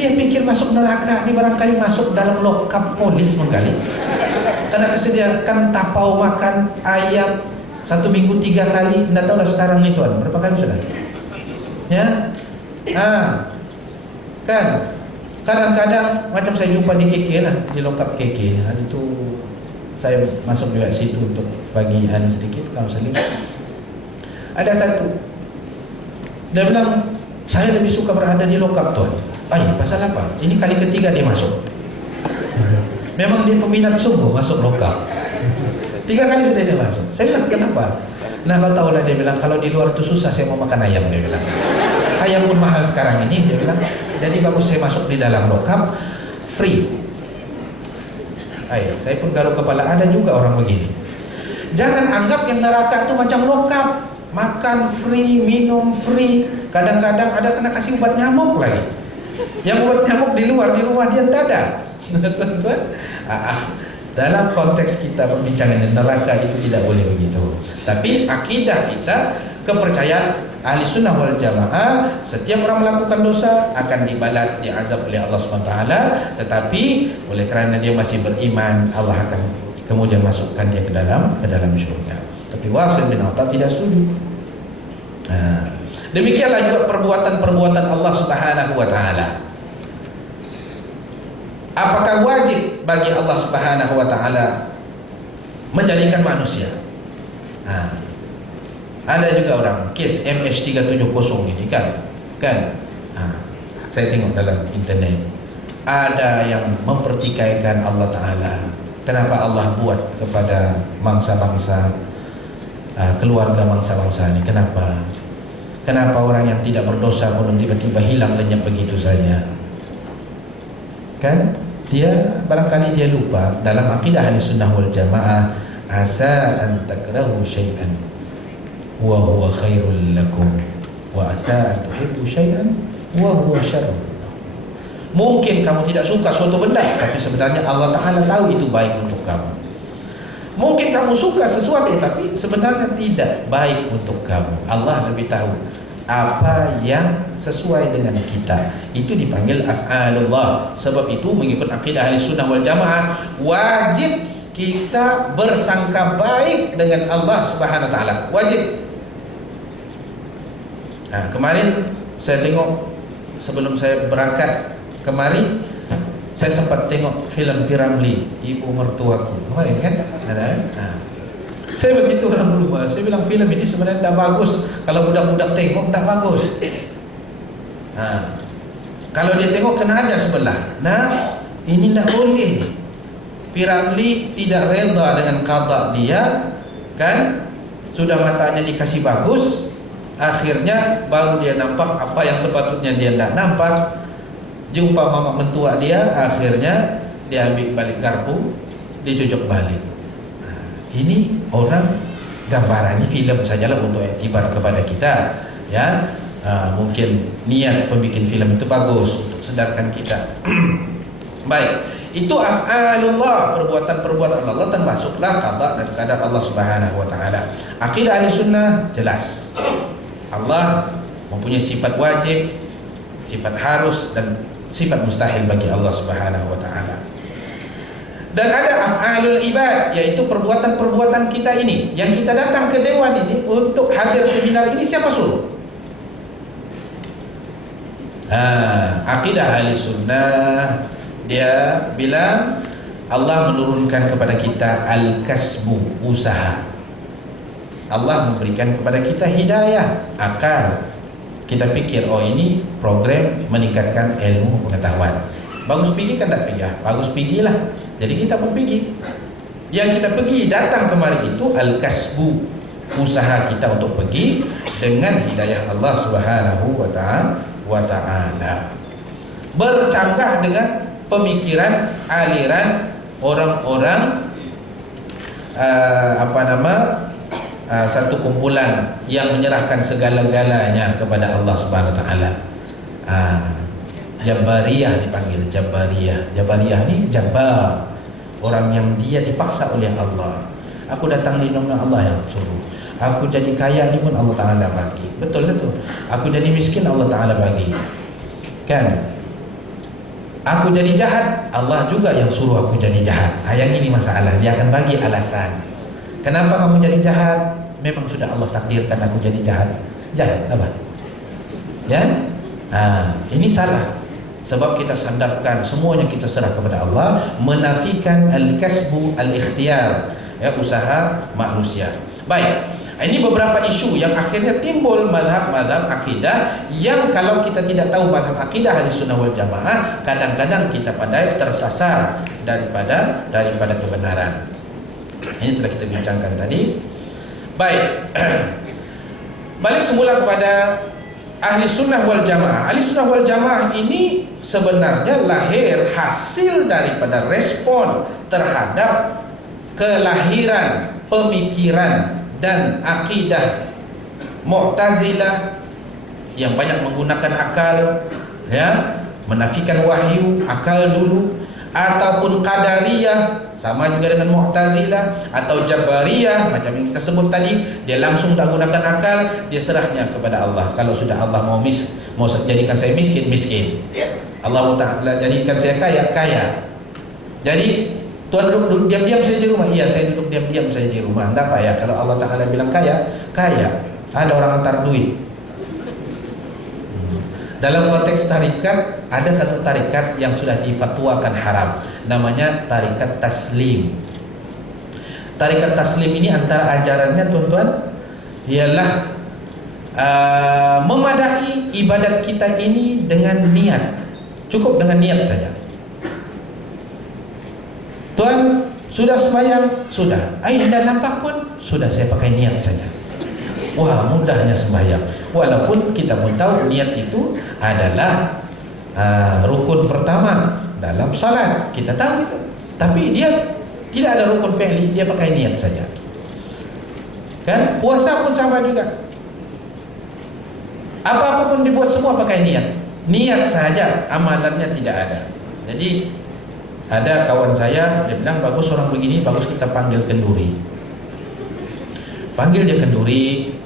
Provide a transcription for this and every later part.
Dia pikir masuk neraka ini barangkali masuk dalam lokap polis mengkali. Karena kesediakan tapau makan ayam 1 minggu 3 kali, tidak tahu lah sekarang nih tuan berapa kali sudah. Ya, kan kadang-kadang macam saya jumpa di KK lah, di lokap KK. Hari itu saya masuk juga situ untuk bagian sedikit kaunseling. Ada satu, dia bilang saya lebih suka berada di lokap tuan. Pasal apa? Ini kali ketiga dia masuk. Memang dia peminat sungguh masuk lokap. 3 kali sudah dia masuk. Saya bilang kenapa? Nah kau tahu lah, dia bilang kalau di luar itu susah saya mau makan ayam, dia bilang. Ayam pun mahal sekarang ini, dia bilang. Jadi bagus saya masuk di dalam lokap free. Saya pun garuk kepala, ada juga orang begini. Jangan anggap yang neraka itu macam lokap, makan free, minum free. Kadang-kadang ada kena kasih obat nyamuk lagi. Yang obat nyamuk di luar, di rumah dia tidak ada. Tuan-tuan, dalam konteks kita perbincangan neraka itu tidak boleh begitu. Tapi akidah kita, kepercayaan ahli sunnah wal jamaah, setiap orang melakukan dosa akan dibalas, diazab oleh Allah SWT. Tetapi oleh kerana dia masih beriman, Allah akan kemudian masukkan dia ke dalam syurga. Tapi Wasil bin Atha tidak setuju. Demikianlah juga perbuatan-perbuatan Allah Subhanahu wa taala. Apakah wajib bagi Allah Subhanahu wa taala menjadikan manusia? Ada juga orang kes MH370 ini kan. Saya tengok dalam internet ada yang mempertikaikan Allah taala. Kenapa Allah buat kepada bangsa-bangsa, keluarga bangsa-bangsa ini? Kenapa orang yang tidak berdosa pun tiba-tiba hilang lenyap begitu saja? Kan dia barangkali dia lupa dalam akidah Ahlussunnah wal Jamaah, asa an takrahu syai'an wa huwa khairul lakum wa asa an tuhibbu syai'an wa huwa syarrun. Mungkin kamu tidak suka suatu benda, tapi sebenarnya Allah Ta'ala tahu itu baik untuk kamu. Mungkin kamu suka sesuatu, tapi sebenarnya tidak baik untuk kamu. Allah lebih tahu apa yang sesuai dengan kita. Itu dipanggil af'alullah. Sebab itu mengikut akidah Ahlussunnah wal Jamaah, wajib kita bersangka baik dengan Allah Subhanahu wa taala. Wajib. Kemarin saya tengok, sebelum saya berangkat kemari, saya sempat tengok film Piramli, Ibu Mertuaku. Kemarin kan ada. Saya begitu orang rumah, saya bilang film ini sebenarnya tidak bagus. Kalau budak-budak tengok tidak bagus. Kalau dia tengok kena ada sebelah. Ini tidak boleh nih. Piramli tidak reda dengan qada dia, kan? Sudah matanya dikasih bagus, akhirnya baru dia nampak apa yang sepatutnya dia tidak nampak. Jumpa mama mentua dia, akhirnya dia ambil balik garpu, dicucuk balik. Ini orang gambarannya film sajalah untuk iktibar kepada kita, ya. Mungkin niat pembikin film itu bagus untuk sedarkan kita. Baik, itu af'alullah, perbuatan-perbuatan Allah, termasuklah qada dan qadar Allah Subhanahu wa taala. Akidah Ahlussunnah jelas. Allah mempunyai sifat wajib, sifat harus dan sifat mustahil bagi Allah Subhanahu wa taala. Dan ada af'alul ibad, yaitu perbuatan-perbuatan kita ini. Yang kita datang ke dewan ini untuk hadir seminar ini, siapa suruh? Akidah Ahlussunnah, dia bilang Allah menurunkan kepada kita al-kasbu, usaha. Allah memberikan kepada kita hidayah, akal. Kita pikir, oh ini program meningkatkan ilmu pengetahuan. Bagus pergi kan tak pergi? Bagus pergilah. Jadi kita pun pergi. Yang kita pergi datang kemari itu al-kasbu, usaha kita untuk pergi dengan hidayah Allah Subhanahu wa ta'ala. Bercanggah dengan pemikiran, aliran orang-orang satu kumpulan yang menyerahkan segala-galanya kepada Allah Subhanahu wa ta'ala. Jabariyah dipanggil Jabariyah. Jabariyah ni Jabbar, orang yang dia dipaksa oleh Allah. Aku datang di nama Allah yang suruh. Aku jadi kaya ni pun Allah Ta'ala bagi. Betul tu. Aku jadi miskin Allah Ta'ala bagi. Kan? aku jadi jahat, Allah juga yang suruh aku jadi jahat. Yang ini masalah, dia akan bagi alasan. Kenapa kamu jadi jahat? Memang sudah Allah takdirkan aku jadi jahat. Jahat apa? Ya, ini salah. Sebab kita sandarkan semuanya kita serah kepada Allah, menafikan al-kasbu al-ikhtiyar, ya, usaha manusia. Baik, ini beberapa isu yang akhirnya timbul madhab-madhab akidah, yang kalau kita tidak tahu madhab akidah Ahlussunnah wal Jamaah, kadang-kadang kita pandai tersasar daripada kebenaran. Ini telah kita bincangkan tadi. Baik, balik semula kepada Ahlussunnah wal Jamaah. Ahlussunnah wal Jamaah ini sebenarnya lahir hasil daripada respon terhadap kelahiran pemikiran dan akidah Mu'tazilah yang banyak menggunakan akal, ya, menafikan wahyu, akal dulu, ataupun Qadariyah, sama juga dengan Mu'tazilah, atau Jabariyah macam yang kita sebut tadi, dia langsung tak gunakan akal, dia serahnya kepada Allah. Kalau sudah Allah mau jadikan saya miskin, miskin. Allah mau jadikan saya kaya, kaya. Jadi Tuhan duduk diam-diam saja di rumah. Iya, saya duduk diam-diam saja di rumah. Tidak payah. Kalau Allah Ta'ala bilang kaya, kaya. Ada orang antar duit. Dalam konteks tarikat, ada satu tarikat yang sudah difatwakan haram, namanya tarikat taslim. Tarikat taslim ini antara ajarannya, tuan-tuan, ialah memadahi ibadat kita ini dengan niat. Cukup dengan niat saja. Tuan, sudah sembahyang? Sudah. Tidak nampak pun? Sudah, saya pakai niat saja. Wah, mudahnya sembahyang. Walaupun kita pun tahu niat itu adalah rukun pertama dalam salat. Kita tahu itu. Tapi dia tidak ada rukun fi'li, dia pakai niat saja. Kan? Puasa pun sama juga. Apa-apa pun dibuat semua pakai niat. Niat saja, amalannya tidak ada. Jadi ada kawan saya, dia bilang bagus orang begini, bagus kita panggil kenduri. Panggil dia kenduri,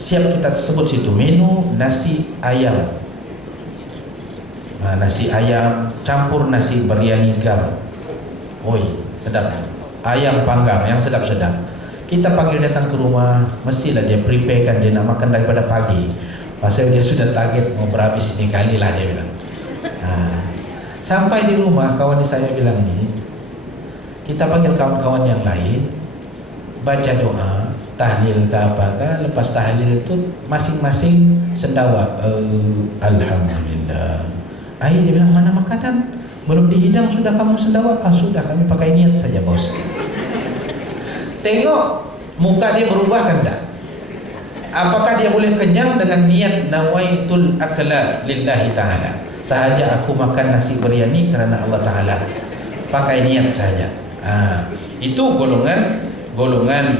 siap kita sebut situ menu nasi ayam. Nasi ayam campur nasi biryani gam. Oi, sedap. Ayam panggang yang sedap-sedap. Kita panggil datang ke rumah, mestilah dia prepare kan, dia nak makan daripada pagi. Pasal dia sudah target mau berhabis ni kali lah, dia bilang. Sampai di rumah, kawan saya bilang ni, kita panggil kawan-kawan yang lain, baca doa, tahlil ke apakah, lepas tahlil itu masing-masing sendawa. Alhamdulillah. Dia bilang, mana makanan? Belum dihidang sudah kamu sendawa? Sudah, kami pakai niat saja, bos. Tengok muka dia berubah kan tak? Apakah dia boleh kenyang dengan niat nawaitul akla lillahi ta'ala? Sahaja aku makan nasi biryani kerana Allah Ta'ala, pakai niat saja. Itu golongan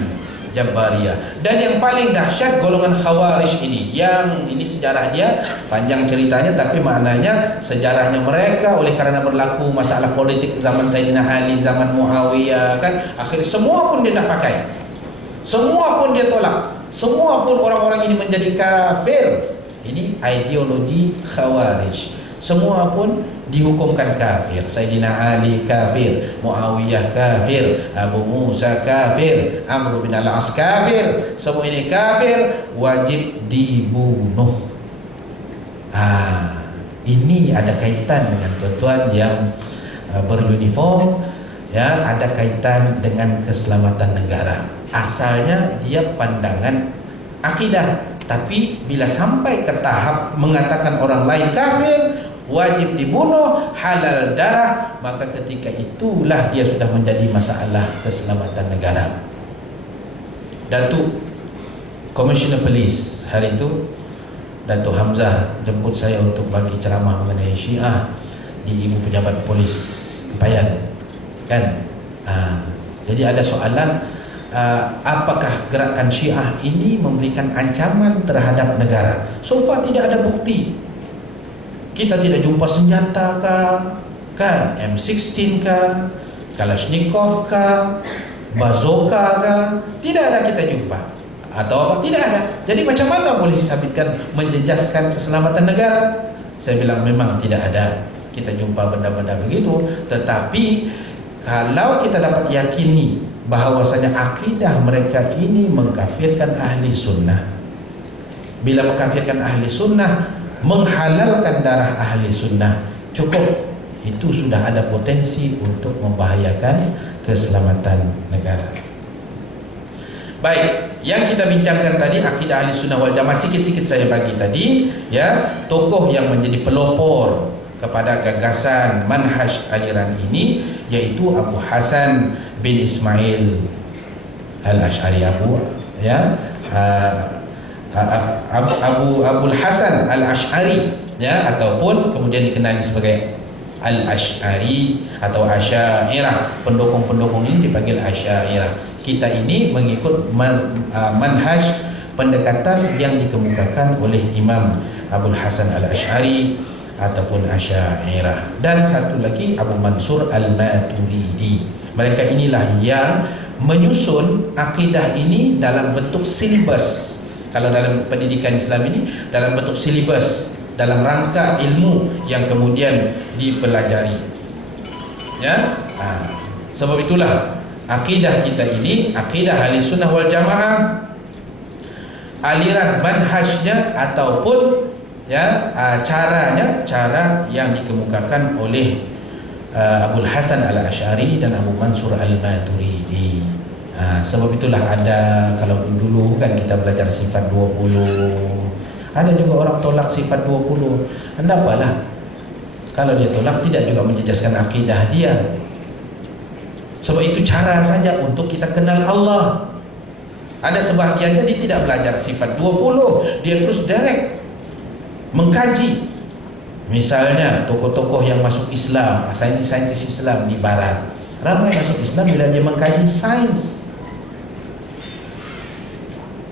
Jabariyah. Dan yang paling dahsyat golongan Khawarij ini. Yang ini sejarah dia panjang ceritanya, tapi maknanya sejarahnya mereka oleh kerana berlaku masalah politik zaman Sayyidina Ali, zaman Muawiyah kan, akhirnya semua pun dia tak pakai. Semua pun dia tolak. Semua pun orang-orang ini menjadi kafir. Ini ideologi Khawarij. Semua pun dihukumkan kafir. Sayyidina Ali kafir, Muawiyah kafir, Abu Musa kafir, Amr bin al-As kafir. Semua ini kafir, wajib dibunuh. Ini ada kaitan dengan tuan-tuan yang beruniform, ya, ada kaitan dengan keselamatan negara. Asalnya dia pandangan akidah, tapi bila sampai ke tahap mengatakan orang lain kafir, wajib dibunuh, halal darah, maka ketika itulah dia sudah menjadi masalah keselamatan negara. Datuk Commissioner Police hari itu, Datuk Hamzah jemput saya untuk bagi ceramah mengenai Syiah di Ibu Pejabat Polis Kepayan kan. Jadi ada soalan, apakah gerakan Syiah ini memberikan ancaman terhadap negara? So far tidak ada bukti. Kita tidak jumpa senjata kan, M16 kah, Kalashnikov kah, bazooka kah, tidak ada kita jumpa. Atau apa? Tidak ada. Jadi macam mana boleh disabitkan menjejaskan keselamatan negara? Saya bilang memang tidak ada. kita jumpa benda-benda begitu. Tetapi kalau kita dapat yakini bahawasanya akidah mereka ini mengkafirkan ahli sunnah, bila mengkafirkan ahli sunnah, menghalalkan darah ahli sunnah, cukup, itu sudah ada potensi untuk membahayakan keselamatan negara. Baik, yang kita bincangkan tadi akidah ahli sunnah wal jamaah, sikit-sikit saya bagi tadi, ya, tokoh yang menjadi pelopor kepada gagasan manhaj aliran ini yaitu Abu Hasan bin Ismail al-Ash'ari, Abul Hasan al-Ash'ari, ya, ataupun kemudian dikenali sebagai al-Ash'ari atau Asy'ariyah. Pendukung-pendukung ini dipanggil Asy'ariyah. Kita ini mengikut manhaj pendekatan yang dikemukakan oleh Imam Abul Hasan al-Ash'ari ataupun Asy'ariyah. Dan satu lagi Abu Mansur al-Maturidi. Mereka inilah yang menyusun akidah ini dalam bentuk silibus. Kalau dalam pendidikan Islam ini dalam bentuk silibus, dalam rangka ilmu yang kemudian dipelajari, ya. Sebab itulah akidah kita ini, akidah ahli sunnah wal jamaah, aliran manhajnya ataupun, ya, caranya, cara yang dikemukakan oleh Abul Hasan al-Ash'ari dan Abu Mansur al-Maturidi. Sebab itulah ada, kalau dulu kan kita belajar sifat 20, ada juga orang tolak sifat 20. Anda apalah kalau dia tolak, tidak juga menjejaskan akidah dia. Sebab itu cara saja untuk kita kenal Allah. Ada sebahagiannya dia tidak belajar sifat 20, dia terus direct mengkaji. Misalnya tokoh-tokoh yang masuk Islam, saintis-saintis Islam di barat, ramai masuk Islam bila dia mengkaji sains.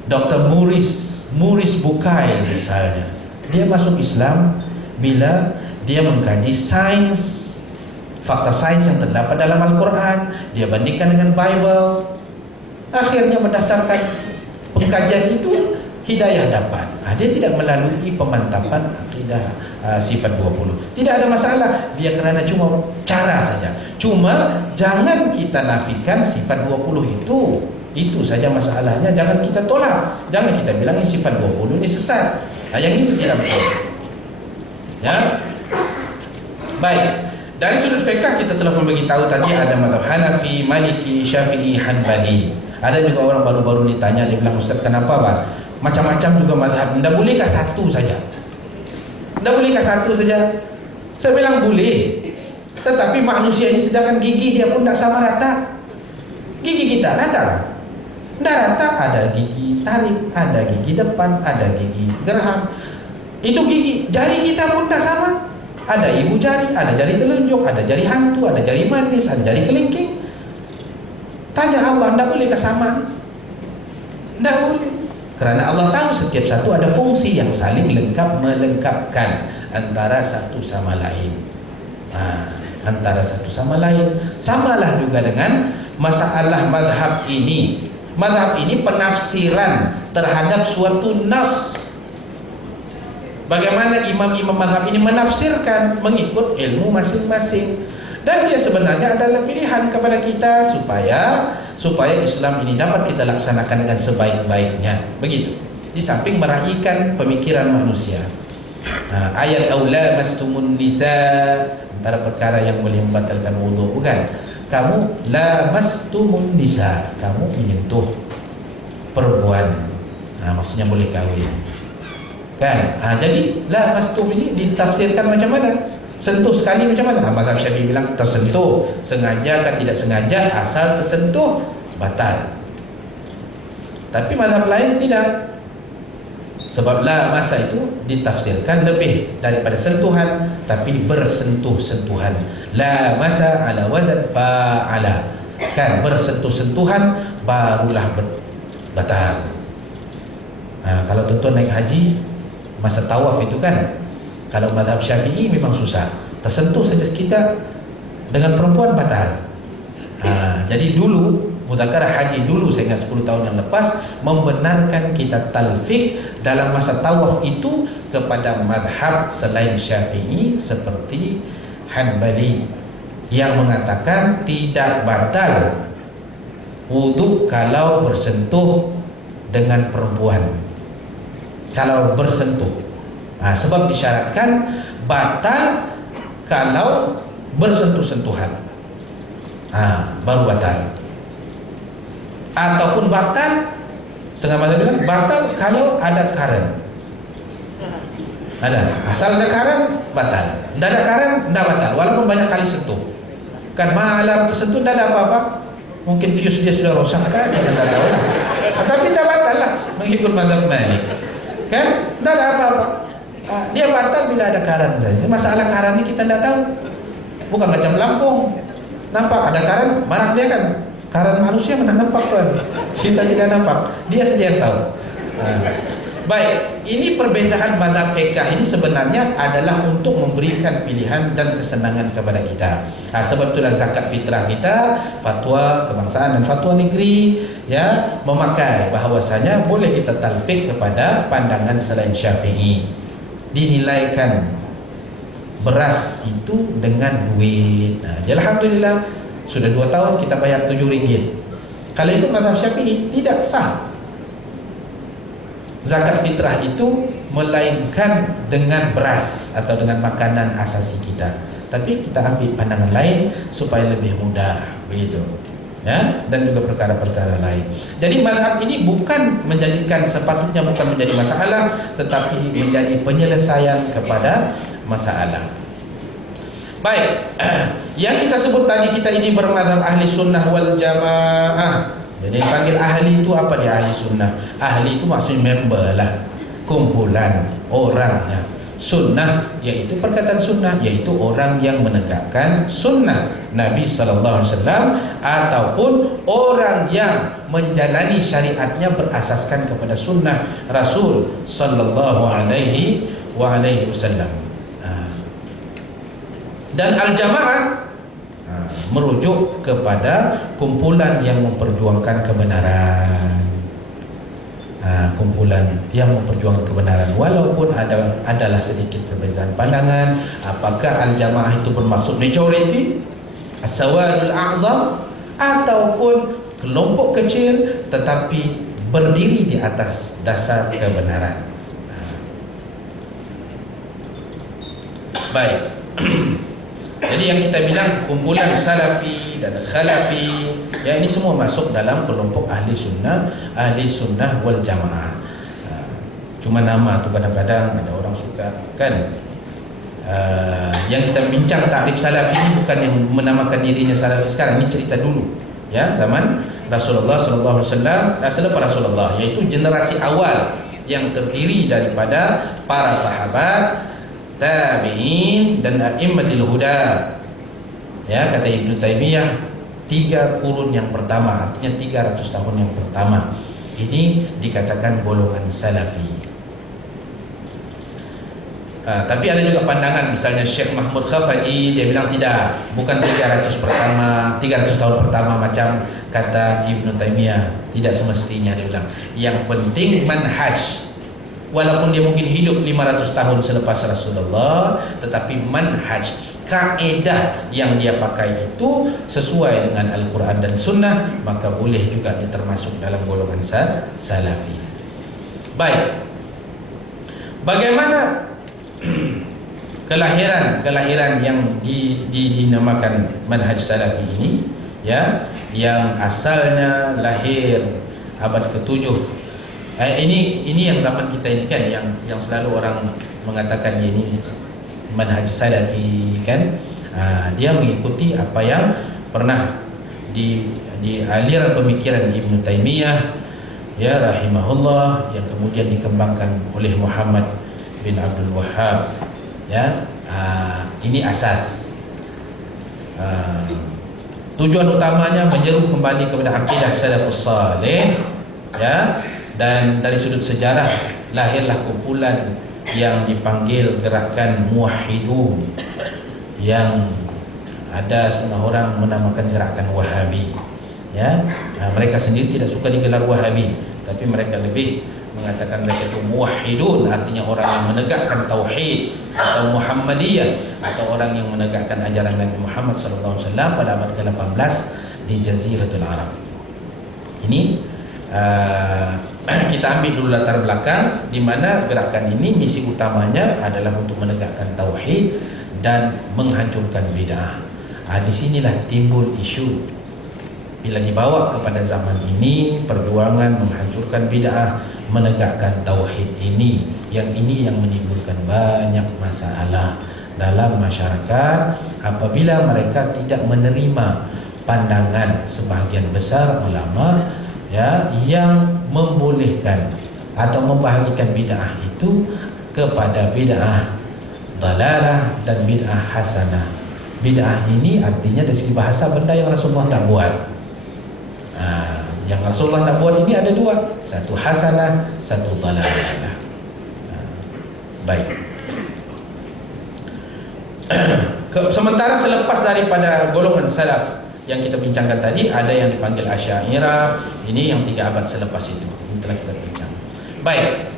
Dr. Maurice Bucaille misalnya, dia masuk Islam bila dia mengkaji sains, fakta sains yang terdapat dalam Al-Quran, dia bandingkan dengan Bible. Akhirnya berdasarkan pengkajian itu hidayah dapat. Dia tidak melalui pemantapan akidah sifat 20. Tidak ada masalah, dia kerana cuma cara saja. Cuma jangan kita nafikan sifat 20 itu. Itu saja masalahnya. Jangan kita tolak, jangan kita bilang ini sifat 20 ini sesat. Yang itu tidak betul, ya. Baik, dari sudut fiqh kita telah membagi tahu tadi ada mazhab Hanafi, Maliki, Syafi'i, Hanbali. Ada juga orang baru-baru ditanya, dia bilang, Ustaz, kenapa Pak? Macam-macam juga mazhab, tidak bolehkah satu saja? Tidak bolehkah satu saja? Saya bilang boleh, tetapi manusia ini sedangkan gigi dia pun tidak sama rata. Gigi kita rata? Tidak rata, ada gigi tarik, ada gigi depan, ada gigi geraham. Itu gigi, jari kita pun tidak sama. Ada ibu jari, ada jari telunjuk, ada jari hantu, ada jari manis, ada jari kelingking. Tanya Allah, tidak bolehkah sama? Tidak boleh. Kerana Allah tahu setiap satu ada fungsi yang saling lengkap, melengkapkan antara satu sama lain. Antara satu sama lain. Samalah juga dengan masalah madhab ini. Madhab ini penafsiran terhadap suatu nas. Bagaimana imam-imam madhab ini menafsirkan mengikut ilmu masing-masing. Dan dia sebenarnya adalah pilihan kepada kita supaya Islam ini dapat kita laksanakan dengan sebaik-baiknya. Begitu. Di samping meraihkan pemikiran manusia. Ayat aula mastumun nisa, antara perkara yang boleh membatalkan wudu, bukan? Kamu lamastumun nisa, kamu menyentuh perempuan. Maksudnya boleh kahwin. Kan? Jadi lamastum ini ditafsirkan macam mana? Sentuh sekali macam mana? Mazhab Syafi'i bilang tersentuh, sengaja atau tidak sengaja, asal tersentuh batal. Tapi mazhab lain tidak. Sebab la masa itu ditafsirkan lebih daripada sentuhan, tapi bersentuh-sentuhan. La masa ala wazan fa'ala. Kan bersentuh-sentuhan barulah batal. Kalau tuan-tuan naik haji, masa tawaf itu kan, kalau mazhab Syafi'i memang susah. Tersentuh saja kita dengan perempuan batal. Jadi dulu mudzakarah haji dulu, saya ingat 10 tahun yang lepas, membenarkan kita talfiq dalam masa tawaf itu kepada madhab selain Syafi'i seperti Hanbali yang mengatakan tidak batal wudhu kalau bersentuh dengan perempuan. Kalau bersentuh, sebab disyaratkan batal kalau bersentuh-sentuhan, baru batal. Ataupun batal, setengah mata bilang batal kalau ada karen. Ada, asal ada karen batal. Tidak ada karen, tidak batal. Walaupun banyak kali sentuh. Kan malam tersentuh tidak ada apa-apa. Mungkin fuse dia sudah rosak kan, kita tidak tahu. Tapi tidak batal lah, mengikut mazhab Malik. Kan, tidak ada apa-apa. Dia batal bila ada karen saja. Masalah karen ini kita tidak tahu. Bukan macam Lampung. Nampak ada karen, marah dia kan. Karen manusia mana nampak tuan. Kita tidak nampak. Dia saja yang tahu. Baik, ini perbezaan mazhab fiqh ini sebenarnya adalah untuk memberikan pilihan dan kesenangan kepada kita. Sebab itulah zakat fitrah kita, fatwa kebangsaan dan fatwa negeri, ya, memakai bahawasanya boleh kita talfik kepada pandangan selain Syafi'i. Dinilaikan beras itu dengan duit. Alhamdulillah sudah 2 tahun kita bayar RM7. Kalau itu mazhab Syafi'i tidak sah. Zakat fitrah itu melainkan dengan beras atau dengan makanan asasi kita. Tapi kita ambil pandangan lain supaya lebih mudah, begitu. Ya, dan juga perkara-perkara lain. Jadi mazhab ini bukan sepatutnya bukan menjadi masalah, tetapi menjadi penyelesaian kepada masalah. Baik, yang kita sebut tadi kita ini bermazhab ahli sunnah wal jamaah. Jadi panggil ahli itu apa dia ahli sunnah? Ahli itu maksudnya member lah, kumpulan orangnya. Sunnah yaitu perkataan sunnah, yaitu orang yang menegakkan sunnah Nabi sallallahu alaihi wasallam ataupun orang yang menjalani syariatnya berasaskan kepada sunnah Rasul sallallahu alaihi wasallam. Dan al-jamaah merujuk kepada kumpulan yang memperjuangkan kebenaran. Kumpulan yang memperjuangkan kebenaran, walaupun adalah sedikit perbezaan pandangan. Apakah al-jamaah itu bermaksud majority, as-sawadul a'zam, ataupun kelompok kecil tetapi berdiri di atas dasar kebenaran. Baik. Jadi yang kita bilang kumpulan salafi dan khalafi, ya, ini semua masuk dalam kelompok ahli sunnah wal jamaah. Cuma nama tu kadang-kadang ada orang suka kan. Yang kita bincang takrif salafi ini bukan yang menamakan dirinya salafi sekarang, ini cerita dulu, ya, zaman Rasulullah sallallahu alaihi wasallam, selepas Rasulullah, yaitu generasi awal yang terdiri daripada para sahabat, tabi'in dan a'immatul huda. Ya, kata Ibnu Taimiyah 3 kurun yang pertama, artinya 300 tahun yang pertama ini dikatakan golongan salafi. Tapi ada juga pandangan, misalnya Syekh Mahmud Khafaji, dia bilang tidak, bukan 300 tahun pertama macam kata Ibnu Taimiyah. Tidak semestinya, dia bilang yang penting manhaj. Walaupun dia mungkin hidup 500 tahun selepas Rasulullah, tetapi manhaj, kaedah yang dia pakai itu sesuai dengan Al-Quran dan Sunnah, maka boleh juga dia termasuk dalam golongan salafi. Baik, bagaimana kelahiran yang dinamakan manhaj salafi ini, ya, yang asalnya lahir abad ke-7. Ini yang zaman kita ini kan, yang selalu orang mengatakan ini manhaj salafi kan. Dia mengikuti apa yang pernah di aliran pemikiran Ibnu Taimiyah, ya, rahimahullah, yang kemudian dikembangkan oleh Muhammad bin Abdul Wahhab, ya. Ini asas. Tujuan utamanya menyeru kembali kepada akidah salafus saleh, ya. Dan dari sudut sejarah lahirlah kumpulan yang dipanggil gerakan muwahhidun, yang ada setengah orang menamakan gerakan Wahabi, ya. Mereka sendiri tidak suka digelar Wahabi, tapi mereka lebih mengatakan mereka itu muwahhidun, artinya orang yang menegakkan tauhid, atau Muhammadiyah, atau orang yang menegakkan ajaran Nabi Muhammad SAW pada abad ke-18 di Jaziratul Arab. Ini kita ambil dulu latar belakang di mana gerakan ini misi utamanya adalah untuk menegakkan tauhid dan menghancurkan bid'ah. Di sinilah timbul isu bila dibawa kepada zaman ini, perjuangan menghancurkan bid'ah, menegakkan tauhid ini yang menimbulkan banyak masalah dalam masyarakat apabila mereka tidak menerima pandangan sebahagian besar ulama yang membolehkan atau membahagikan bid'ah itu kepada bid'ah dalalah dan bid'ah hasanah. Bid'ah ini artinya dari segi bahasa benda yang Rasulullah tak buat. Yang Rasulullah tak buat ini ada dua, satu hasanah, satu dalalah. Baik. Sementara selepas daripada golongan salaf yang kita bincangkan tadi, ada yang dipanggil Asy'ariyah, ini yang 3 abad selepas itu. Ini telah kita bincang. Baik.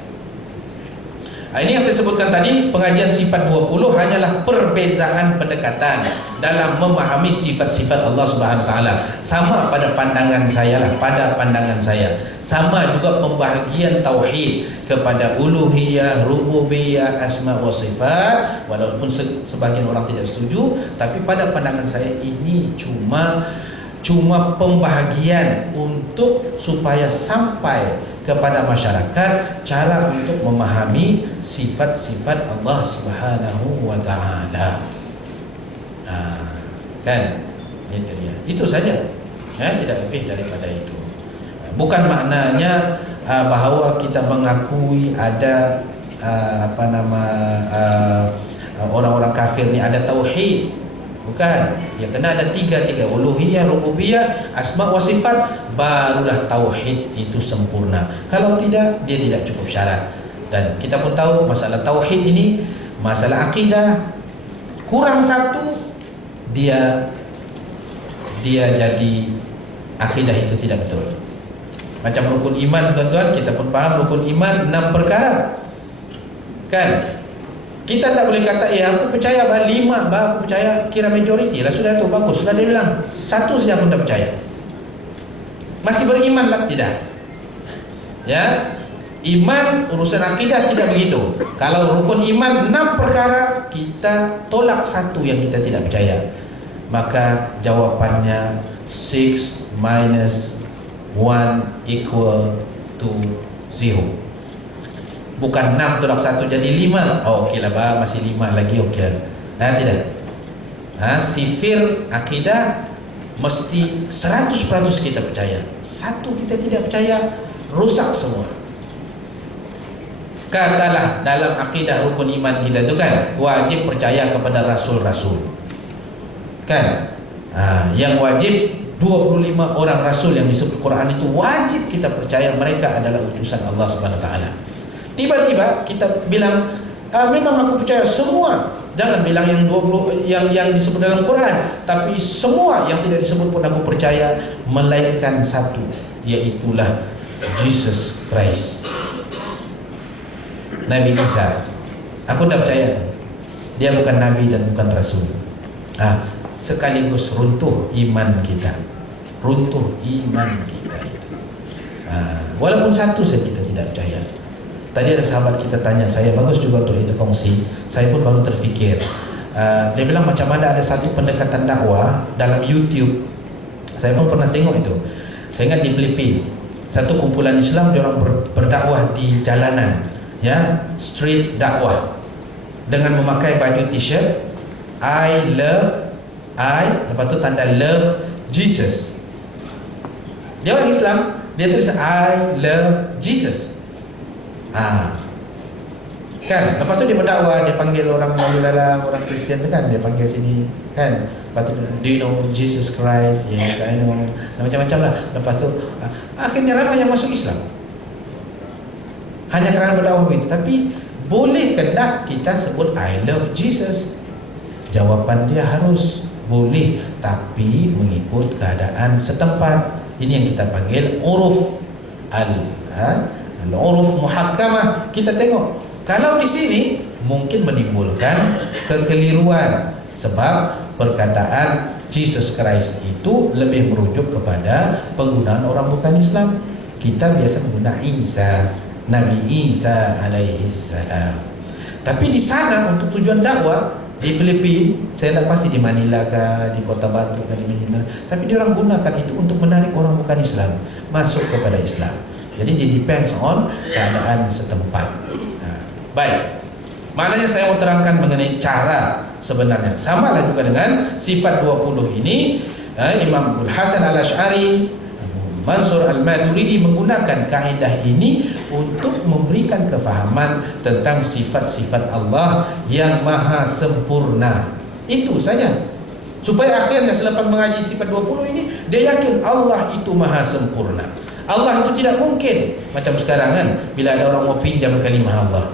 Ini yang saya sebutkan tadi, pengajian sifat 20 hanyalah perbezaan pendekatan dalam memahami sifat-sifat Allah Subhanahu Wa Taala. Sama pada pandangan saya lah, sama juga pembahagian tauhid kepada uluhiyah, rububiyah, asma wa sifat. Walaupun sebagian orang tidak setuju, tapi pada pandangan saya ini cuma pembahagian untuk supaya sampai kepada masyarakat cara untuk memahami sifat-sifat Allah Subhanahu wa Ta'ala. Kan? Itu dia. Itu saja. Tidak lebih daripada itu. Bukan maknanya bahawa kita mengakui ada orang-orang kafir ni ada tauhid. Bukan. Ya kena ada tiga, uluhiyah, rububiyah, asma wa sifat, barulah tauhid itu sempurna. Kalau tidak, dia tidak cukup syarat. Dan kita pun tahu masalah tauhid ini, masalah akidah, kurang satu dia jadi akidah itu tidak betul. Macam rukun iman, tuan-tuan, kita pun paham rukun iman 6 perkara. Kan? Kita tak boleh kata, aku percaya 5, aku percaya kira majoriti lah, sudah tu bagus. Sudah dia bilang, 1 saja pun tak percaya. Masih beriman lah? Tidak. Ya, iman, urusan akidah tidak begitu. Kalau rukun iman 6 perkara, kita tolak 1 yang kita tidak percaya. Maka jawapannya 6 minus 1 equal to 0. Bukan 6 tolak 1 jadi 5. Okey lah, masih 5 lagi, okey lah. Tidak. Sifir akidah mesti 100% kita percaya. 1 kita tidak percaya, rusak semua. Katalah dalam akidah rukun iman kita tu kan, wajib percaya kepada rasul-rasul. Kan? Yang wajib 25 orang rasul yang disebut Quran itu wajib kita percaya mereka adalah utusan Allah Subhanahu Wa Taala. Tiba-tiba kita bilang, memang aku percaya semua. Jangan bilang yang 20 yang disebut dalam Quran, tapi semua yang tidak disebut pun aku percaya, melainkan 1, yaitulah Jesus Christ, Nabi Isa. Aku tak percaya dia bukan nabi dan bukan rasul. Sekaligus runtuh iman kita. Walaupun 1 saja kita tidak percaya. Tadi ada sahabat kita tanya saya, bagus juga untuk kita kongsi. Saya pun baru terfikir. Dia bilang macam mana ada satu pendekatan dakwah dalam YouTube. Saya pun pernah tengok itu. Saya ingat di Filipina, satu kumpulan Islam, dia orang berdakwah di jalanan, ya, street dakwah, dengan memakai baju t-shirt lepas tu tanda love Jesus. Dia orang Islam, dia tulis I love Jesus. Kan, lepas tu dia berdakwah, dia panggil orang dalam orang Kristian tu kan, dia panggil sini kan, lepas tu do you know Jesus Christ, yes I know, macam-macam lah. Lepas tu akhirnya ramai yang masuk Islam hanya kerana berdakwah begitu. Tapi boleh ke tak kita sebut I love Jesus? Jawapan dia harus boleh, tapi mengikut keadaan setempat. Ini yang kita panggil uruf al-uruf muhakkamah. Kita tengok, kalau di sini mungkin menimbulkan kekeliruan, sebab perkataan Jesus Christ itu lebih merujuk kepada penggunaan orang bukan Islam. Kita biasa menggunakan Isa, Nabi Isa alaihi salam. Tapi di sana untuk tujuan dakwah di Filipina, saya tak pasti di Manila kah, di Kota Batu kah, di Manila, tapi dia orang gunakan itu untuk menarik orang bukan Islam masuk kepada Islam. Jadi dia depends on keadaan setempat. Baik, maknanya saya mau terangkan mengenai cara sebenarnya. Sama lah juga dengan sifat 20 ini. Imam Abdul Hasan Al-Asy'ari, Mansur Al-Maturidi menggunakan kaedah ini untuk memberikan kefahaman tentang sifat-sifat Allah yang maha sempurna. Itu saja. Supaya akhirnya selepas mengaji sifat 20 ini, dia yakin Allah itu maha sempurna. Allah itu tidak mungkin macam sekarang kan, bila ada orang mau pinjam kalimah Allah,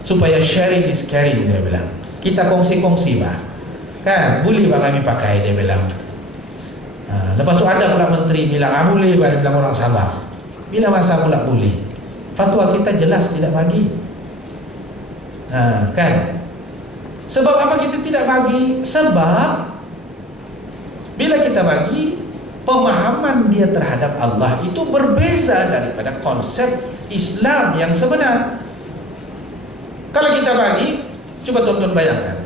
supaya sharing is caring, dia bilang. Kita kongsi-kongsi bah, kan, boleh bah kami pakai, dia bilang. Lepas tu ada pula menteri bilang, boleh bah, dia bilang orang Sabah. Bila masa pula boleh? Fatwa kita jelas tidak bagi. Kan? Sebab apa kita tidak bagi? Sebab bila kita bagi, pemahaman dia terhadap Allah itu berbeza daripada konsep Islam yang sebenar. Kalau kita bagi, coba tonton bayangkan.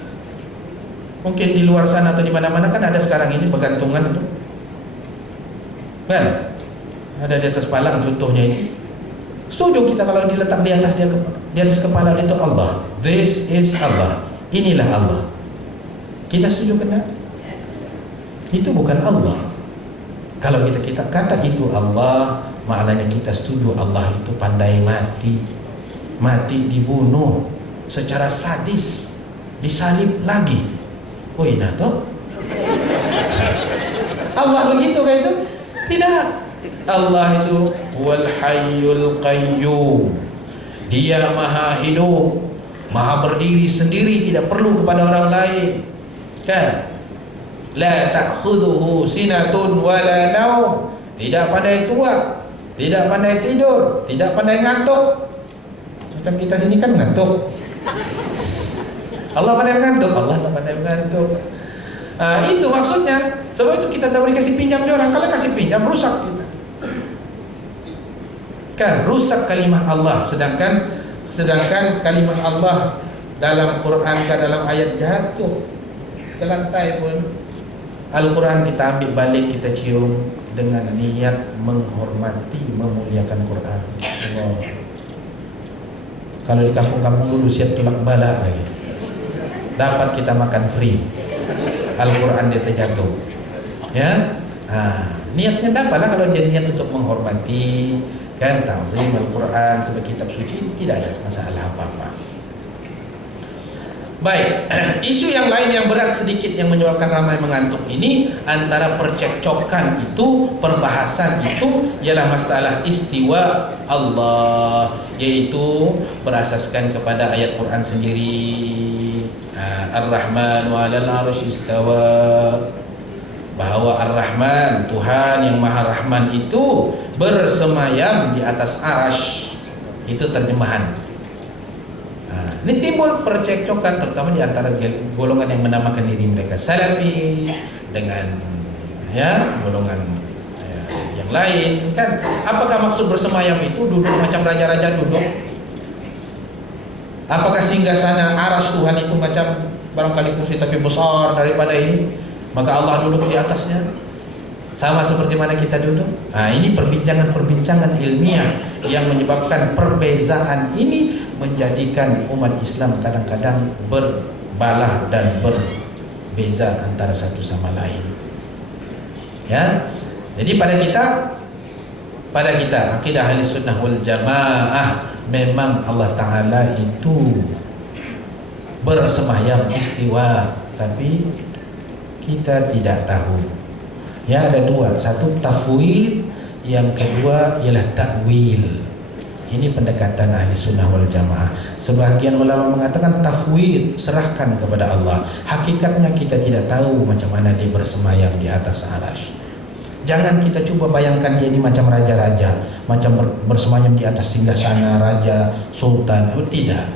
Mungkin di luar sana atau di mana-mana kan ada sekarang ini bergantungan itu. Kan? Ada di atas palang contohnya ini. Setuju kita kalau diletak di atas dia, di atas kepala itu Allah. This is Allah. Inilah Allah. Kita setuju kena? Itu bukan Allah. Kalau kita kata itu Allah, maknanya kita setuju Allah itu pandai mati. Mati dibunuh secara sadis, disalib lagi. Oh ini toh? Allah begitu kan itu? Tidak. Allah itu wal hayyul qayyum. Dia maha hidup, maha berdiri sendiri, tidak perlu kepada orang lain. Kan? La ta'khudhuhu sinatun wala naum. Tidak pandai tua, tidak pandai tidur, tidak pandai ngantuk. Macam kita sini kan ngantuk. Allah pandai ngantuk, Allah tak pandai ngantuk. Itu maksudnya. Sebab itu kita tidak boleh kasih pinjam dia orang. Kalau kasih pinjam rusak kita. Kan rusak kalimah Allah. Sedangkan kalimah Allah dalam Quran ke dalam ayat jatuh ke lantai pun, Al-Quran kita ambil balik, kita cium dengan niat menghormati, memuliakan Quran. Allah. Kalau di kampung-kampung dulu siap tulak bala lagi, dapat kita makan free. Al-Quran dia terjatuh, ya. Niatnya dapatlah kalau dia niat untuk menghormati, kan, ta'zim Al-Quran sebagai kitab suci, tidak ada masalah apa-apa. Baik, isu yang lain yang berat sedikit yang menyebabkan ramai mengantuk ini, antara percekcokan itu, perbahasan itu, ialah masalah istiwa Allah, yaitu berasaskan kepada ayat Quran sendiri. Ar-Rahman wa 'alal 'arsy istawa, bahawa Ar-Rahman, Tuhan yang Maha Rahman itu bersemayam di atas arasy. Itu terjemahan. Ini timbul percekcokan terutama di antara golongan yang menamakan diri mereka Salafi dengan golongan yang lain, kan. Apakah maksud bersemayam itu duduk macam raja-raja duduk? Apakah singgasana aras Tuhan itu macam barangkali kursi tapi besar daripada ini, maka Allah duduk di atasnya sama seperti mana kita duduk? Ini perbincangan ilmiah yang menyebabkan perbezaan ini menjadikan umat Islam kadang-kadang berbalah dan berbeza antara satu sama lain. Ya. Jadi pada kita akidah Ahlus Sunnah wal Jamaah, memang Allah Ta'ala itu bersemayam istiwa, tapi kita tidak tahu. Ya, ada dua, satu tafwid, yang kedua ialah takwil. Ini pendekatan Ahli Sunnah wal Jamaah. Sebahagian ulama mengatakan tafwid, serahkan kepada Allah. Hakikatnya kita tidak tahu macam mana dia bersemayam di atas arasy. Jangan kita cuba bayangkan dia ini macam raja-raja, macam bersemayam di atas singgasana raja, sultan. Tidak.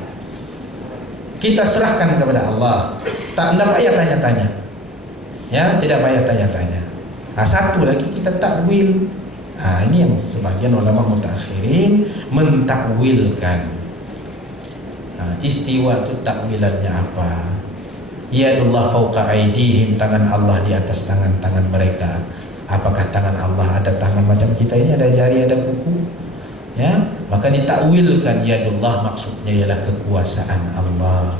kita serahkan kepada Allah. Tak payah tanya-tanya. Ya, tidak payah tanya-tanya. Satu lagi kita takwil. Ini yang sebagian ulama mutakhirin mentakwilkan. Istiwa itu takwilannya apa? Yadullah fauqa aidihim, tangan Allah di atas tangan-tangan mereka. Apakah tangan Allah ada tangan macam kita ini, ada jari, ada kuku? Ya, maka ditakwilkan yadullah maksudnya ialah kekuasaan Allah.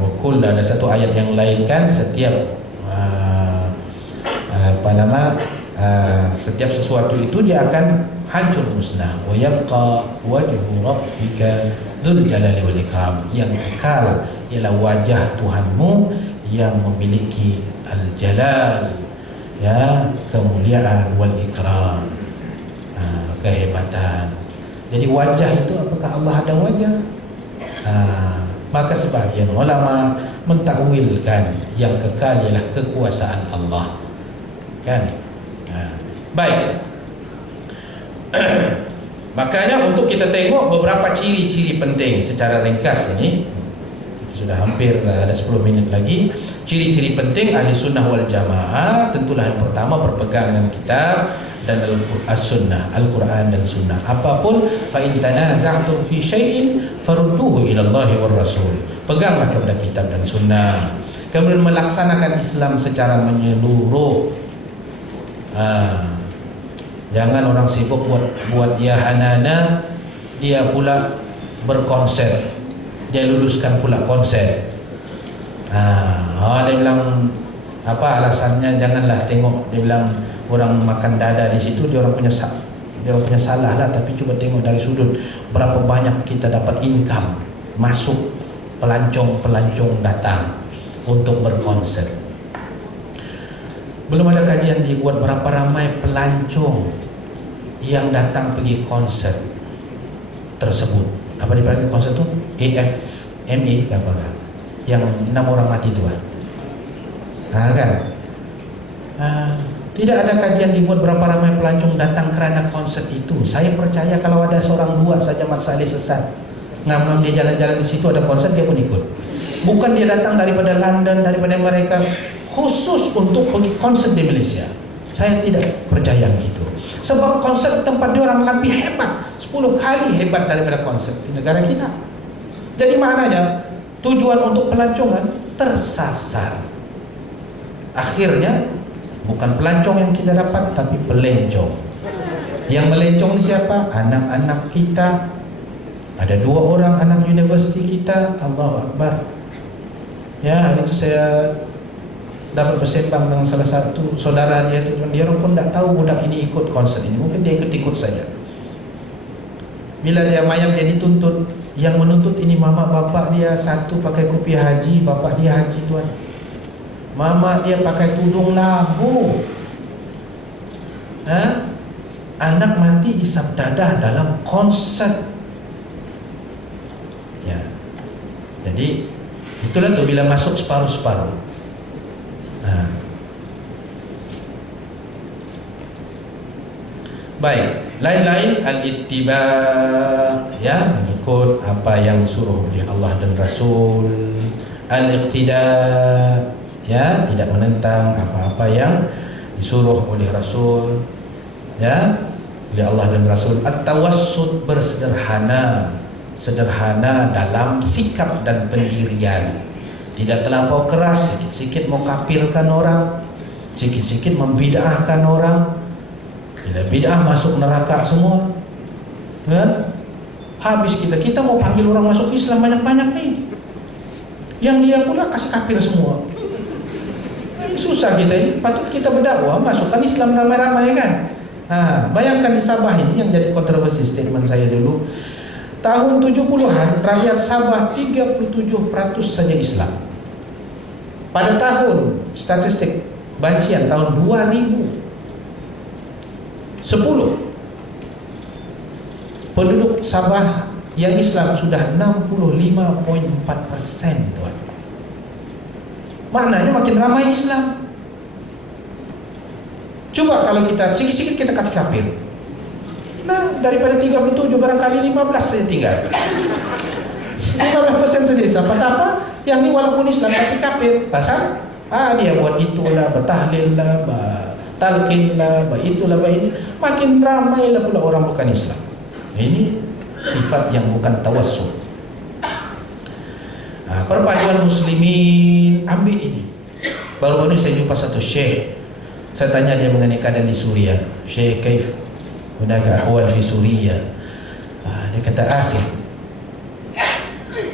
Wakul ada satu ayat yang lain kan, setiap setiap sesuatu itu dia akan hancur musnah. Wa yabqa wajhu rabbika dzul jalali wal ikram, yang kekal ialah wajah Tuhanmu yang memiliki al-jalal, ya, kemuliaan, wal ikram, kehebatan. Jadi wajah itu, apakah Allah ada wajah? Maka sebagian ulama mentakwilkan yang kekal ialah kekuasaan Allah, kan? Baik. Makanya untuk kita tengok beberapa ciri-ciri penting secara ringkas ini. Sudah hampir ada 10 minit lagi. Ciri-ciri penting ahli sunnah wal jamaah, tentulah yang pertama berpegang dengan kitab dan as-sunnah, Al-Quran dan sunnah. Apapun, fa in tanaza'tum fi syai'in farudduhu ila Allah war Rasul. Peganglah kepada kitab dan sunnah. Kemudian melaksanakan Islam secara menyeluruh. Jangan orang sibuk buat ya hanana, dia pula berkonsep, dia luluskan pula konsep. Dia bilang apa alasannya? Janganlah tengok, dia bilang orang makan dada di situ, dia orang punya salah lah. Tapi coba tengok dari sudut berapa banyak kita dapat income masuk, pelancong datang untuk berkonsep. Belum ada kajian dibuat berapa ramai pelancong yang datang pergi konsep tersebut. Apa dipanggil konsep itu? AFME apa kan? Yang 6 orang mati itu kan? Tidak ada kajian dibuat berapa ramai pelancong datang kerana konsep itu. Saya percaya kalau ada seorang dua saja Mat Saleh sesat, ngam dia jalan-jalan di situ ada konsep, dia pun ikut. Bukan dia datang daripada London, daripada mereka khusus untuk pergi konsep di Malaysia. Saya tidak percaya itu. Sebab konsep tempat dia orang lebih hebat, 10 kali hebat daripada konsep di negara kita. Jadi maknanya tujuan untuk pelancongan tersasar. Akhirnya bukan pelancong yang kita dapat, tapi pelencong. Yang melencong ni siapa? Anak-anak kita. Ada 2 orang anak universiti kita. Allahu Akbar. Ya, hari itu saya dapat bersembang dengan salah satu saudara dia tu, dia pun tak tahu budak ini ikut konsert ini, mungkin dia ikut saja. Bila dia mayat, dia dituntut, yang menuntut ini mama bapak dia, satu pakai kopiah haji, bapak dia haji tuan, mama dia pakai tudung labu, anak mati isap dadah dalam konsert. Ya, jadi itulah tu bila masuk separuh-separuh. Baik, lain-lain al-ittiba, ya, mengikut apa yang disuruh oleh Allah dan Rasul. Al-iqtida, ya, tidak menentang apa-apa yang disuruh oleh Rasul, ya, oleh Allah dan Rasul. At-tawassut, bersederhana, sederhana dalam sikap dan pendirian. Tidak terlampau keras, sikit-sikit mau kafirkan orang, sikit-sikit membid'ahkan orang. Bila bid'ah masuk neraka semua, kan? Habis kita mau panggil orang masuk Islam banyak-banyak nih, yang dia pula kasih kafir semua. Susah kita ini. Patut kita berdakwah, masukkan Islam ramai-ramai kan. Bayangkan di Sabah ini yang jadi kontroversi statement saya dulu. Tahun 70-an rakyat Sabah 37% saja Islam. Pada tahun statistik bancian tahun 2010, penduduk Sabah yang Islam sudah 65.4%, tuan. Maknanya makin ramai Islam. Coba kalau kita sikit-sikit kita kasih kafir. Nah, daripada 37 barangkali 15 saja tinggal. 15% saja Islam. Pasal apa? Yang ini walaupun Islam tapi kafir. Pasal dia buat itulah, bertahlil lah, talqin lah, itulah, ini. Makin ramai lah pula orang bukan Islam. Ini sifat yang bukan tawassul. Perpaduan muslimin, ambil ini. Baru-baru ini saya jumpa satu syekh. Saya tanya dia mengenai keadaan di Suria. Syekh, kaif hunaka ahwal fi Suria? Dia kata asif.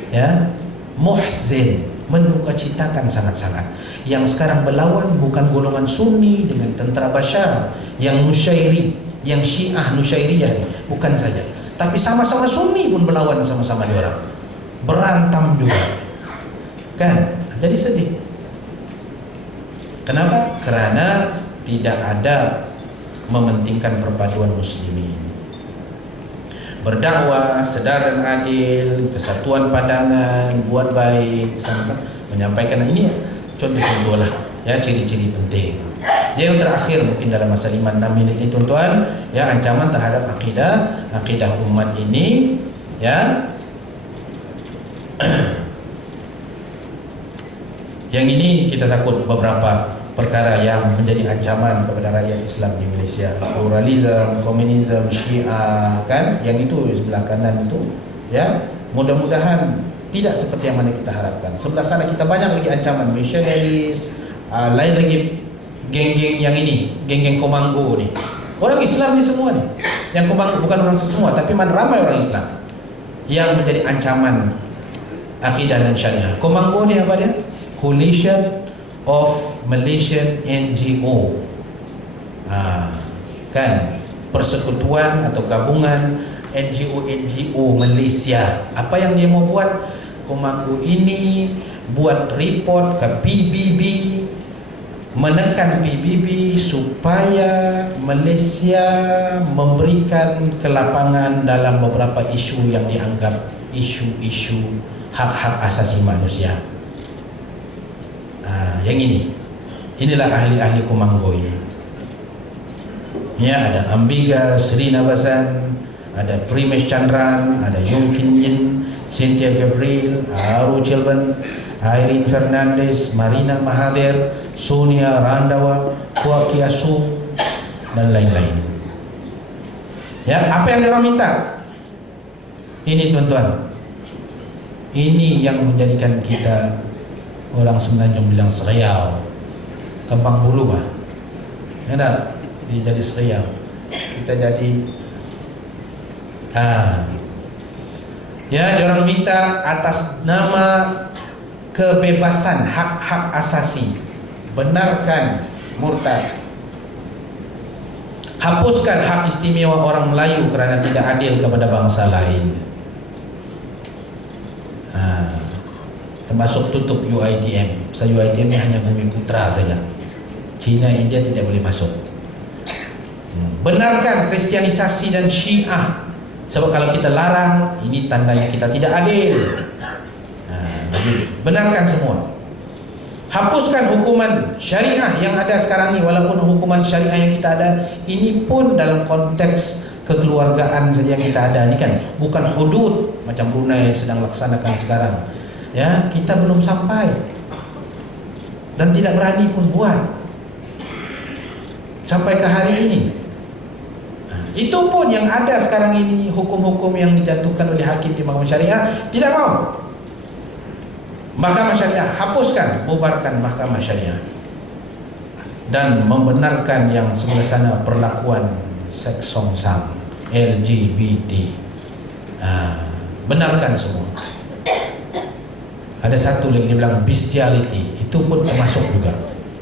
Ya, muhzin, mendukacitakan sangat-sangat. Yang sekarang berlawan bukan golongan Sunni dengan tentera Bashar, yang Nusyairi, yang Syiah Nusyairiyah, bukan saja. Tapi sama-sama Sunni pun berlawan sama-sama diorang. Berantam juga. Kan? Jadi sedih. Kenapa? Karena tidak ada mementingkan perpaduan muslimin. Berdakwah, sedar dan adil, kesatuan pandangan, buat baik, sama-sama menyampaikan ini contoh-contoh lah, ya, ciri-ciri penting. Yang terakhir mungkin dalam masa 5-6 menit ini tuan-tuan, ya, ancaman terhadap akidah umat ini, ya. Yang ini kita takut beberapa perkara yang menjadi ancaman kepada rakyat Islam di Malaysia. Pluralisme, komunisme, Syiah, kan? Yang itu sebelah kanan itu, ya. Mudah-mudahan tidak seperti yang mana kita harapkan. Sebelah sana kita banyak lagi ancaman missionaries, lain lagi geng-geng yang ini, geng-geng komando nih. Orang Islam ni semua nih. Yang komando bukan orang semua, tapi ramai orang Islam yang menjadi ancaman akidah dan syariah. Komando ni apa dia? Coalition of Malaysian NGO, kan, persekutuan atau gabungan NGO Malaysia. Apa yang dia mau buat? Komando ini buat report ke PBB, menekan PBB supaya Malaysia memberikan kelapangan dalam beberapa isu yang dianggap isu-isu hak-hak asasi manusia. Yang inilah ahli-ahli komando ini. Ya, ada Ambiga, Sri Nabasan, ada Primesh Chandran, ada Yung Kin Yin, Cynthia Gabriel, Aru Chilban, Irene Fernandez, Marina Mahathir, Sonia Randawa, Puak Kiasung, dan lain-lain. Ya, apa yang diorang minta? Ini tuan-tuan, ini yang menjadikan kita, orang Semenanjung bilang seriau, kembang bulu enak, dia jadi seriau, kita jadi ya, diorang minta atas nama kebebasan, hak-hak asasi, benarkan murtad, hapuskan hak istimewa orang Melayu kerana tidak adil kepada bangsa lain, termasuk tutup UiTM. UiTM ni hanya Bumi Putra saja, China, India tidak boleh masuk. Benarkan kristianisasi dan Syiah, sebab kalau kita larang, ini tandanya kita tidak adil. Benarkan semua. Hapuskan hukuman syariah yang ada sekarang ni. Walaupun hukuman syariah yang kita ada ini pun dalam konteks kekeluargaan saja yang kita ada ni kan, bukan hudud macam Brunei sedang laksanakan sekarang. Ya, kita belum sampai dan tidak berani pun buat sampai ke hari ini. Itu pun yang ada sekarang ini, hukum-hukum yang dijatuhkan oleh hakim di mahkamah syariah tidak mau. Mahkamah syariah hapuskan, bubarkan mahkamah syariah, dan membenarkan yang sebelah sana perlakuan seks songsang, LGBT, benarkan semua. Ada satu lagi dia bilang bestiality, itu pun termasuk juga.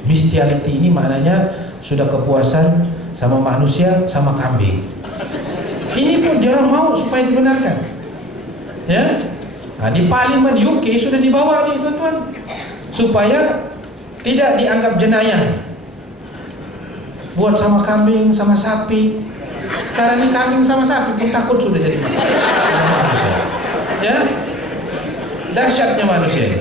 Bestiality ini maknanya sudah kepuasan sama manusia sama kambing. Ini pun dia orang mau supaya dibenarkan. Ya, di Parlimen UK sudah dibawa nih tuan-tuan, supaya tidak dianggap jenayah buat sama kambing sama sapi. Sekarang ini kambing sama sapi pun takut sudah jadi manusia. Ya, dahsyatnya manusia ini.